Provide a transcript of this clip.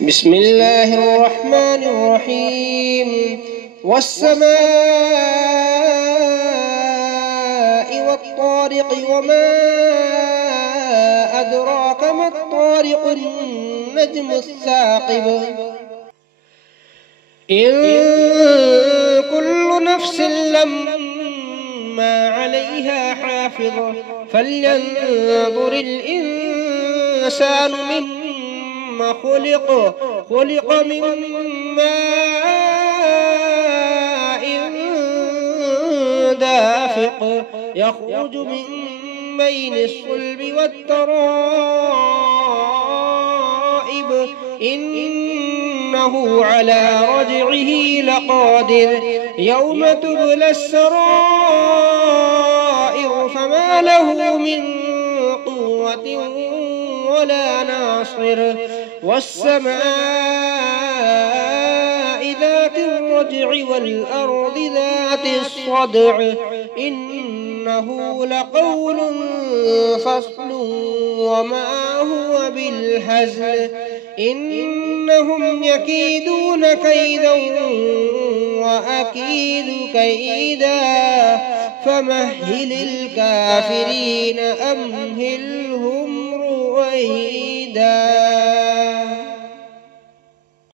بسم الله الرحمن الرحيم. والسماء والطارق وما أدراك ما الطارق النجم الثاقب إن كل نفس لما عليها حافظ فلينظر الإنسان مما خلق من ماء دافق يخرج من بين الصلب والترائب إنه على رجعه لقادر يوم تبلى السرائر فما له من قوة ولا ناصر والسماء ذات الرجع والأرض ذات الصدع إنه لقول فصل وما هو بالهزل إنهم يكيدون كيدا وأكيد كيدا فمهل الكافرين أمهلهم رويدا.